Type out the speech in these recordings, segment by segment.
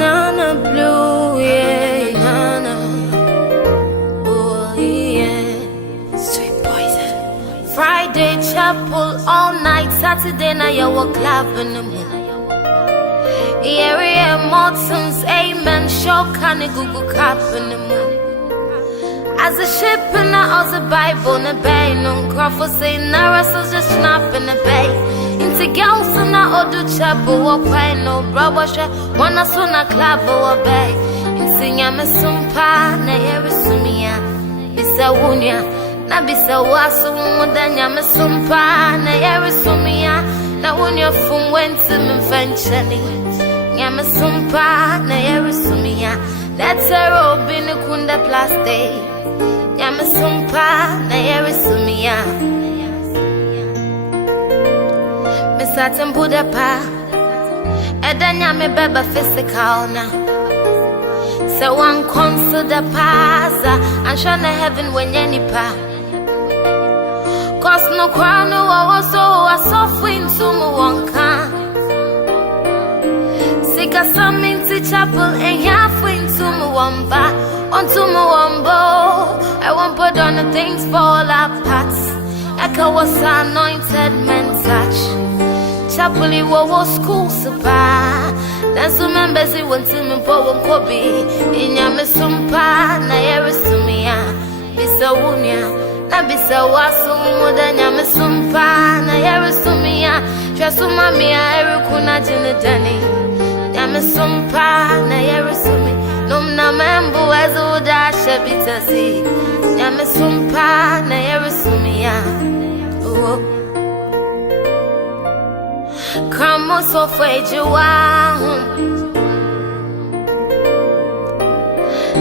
NaaNa blue, yeah, NaaNa. Oh, yeah. Sweet poison. Friday chapel all night, Saturday night, you were clapping the moon. Yeah, Morton's amen, show can a Google cap in the moon. As a ship in the Bible, in the bay, no Crawford say, Nara, so just snap in the bay. Into girls in the Odu chapel, or pine, no browasher, one as soon a clap or bay. Into Yamasumpa, Nayarisumia, Bisa Wunya, Nabisa Wasu, then Yamasumpa, Nayarisumia, Nawunya from went to me eventually. Yamasumpa, Nayarisumia, that's a robe in the Kunda plastic. Yamasumpa, Nayarisumia. Misatin Budapa, Edanya me beba physical now. So one consider pasa, and shana heaven when yenipa. Cause no crown, no, I was so a soft wind to one can. Sika some into chapel and halfway to Mwamba, onto Mwambo. I won't put on the things fall apart. Echo was anointed men touch. Chapel, it was school supply. Then some members it went to me for one Kofi. In Yamasumpa, Nayarisumia, Bisa Wunya, Nabisa Wasu, Mudan Yamasumpa, Nayarisumia, Trasumamia, Erikuna Jinadani. Yamasumpa, Nayarisumi, Numna Mambo as old as Shabitasi. Yamasumpa, Nayarisumia. Oh, come on, so for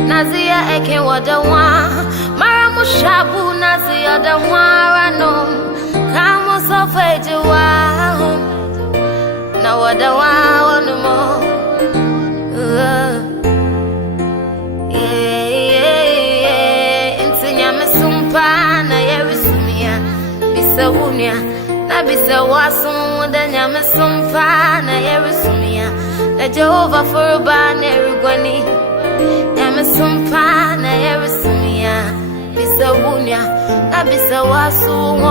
Nazia Eke Wadawa, Maramushabu, Nazia the Warano. Come on, so for now what the wow no more. Yeah. Into Yamasumpa, Nayarisumia, Bisa Wunya, Nabisa Wasum, then Yamasumpa, Nayarisumia, the Jehovah for a ban, Erugani, Yamasumpa, Nayarisumia, Bisa Wunya, Nabisa Wasum.